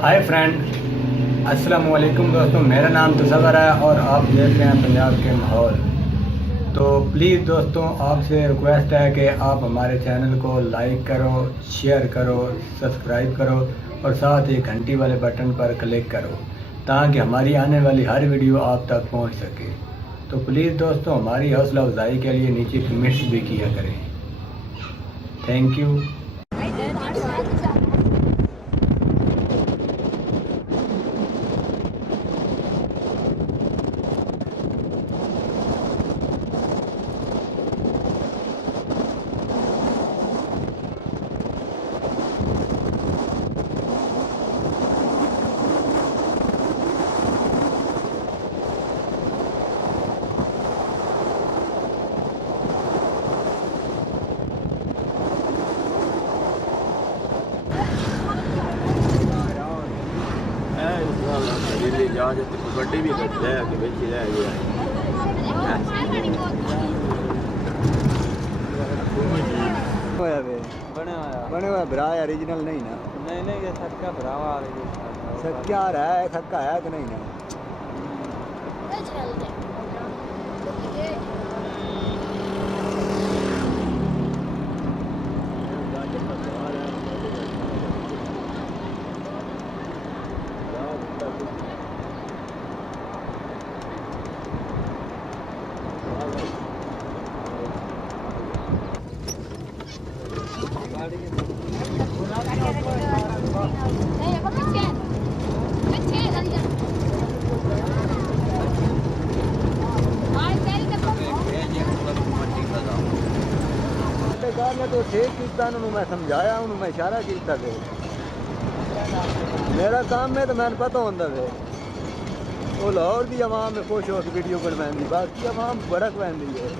Hi friend, अस्सलाम वालेकुम दोस्तों। मेरा नाम तसव्वुर है और आप देख रहे हैं पंजाब के माहौल। तो प्लीज़ दोस्तों, आपसे रिक्वेस्ट है कि आप हमारे चैनल को लाइक करो, शेयर करो, सब्सक्राइब करो और साथ ही घंटी वाले बटन पर क्लिक करो ताकि हमारी आने वाली हर वीडियो आप तक पहुंच सके। तो प्लीज़ दोस्तों, हमारी हौसला अफजाई के लिए नीचे कमेंट्स भी किया करें। Thank you. कबड्डी भी करते हैं कि बेची रह गया बने हुआ भरा है, ओरिजिनल नहीं ना। नहीं ये सक्का भरावा सक्का रहा है, सक्का है कि नहीं ना। ने तो ठीक किया, उन्होंने मैं समझाया, उन्होंने मैं इशारा किया। मेरा काम है तो मैंने पता होता है वो लाहौर की आवाम में खुश हो के वीडियो बनवाई, बाकी आवाम भड़क पैंदी है।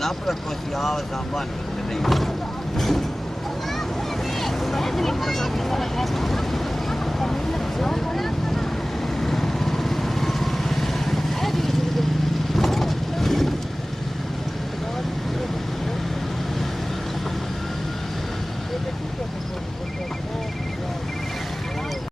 Napra kosiava zamban.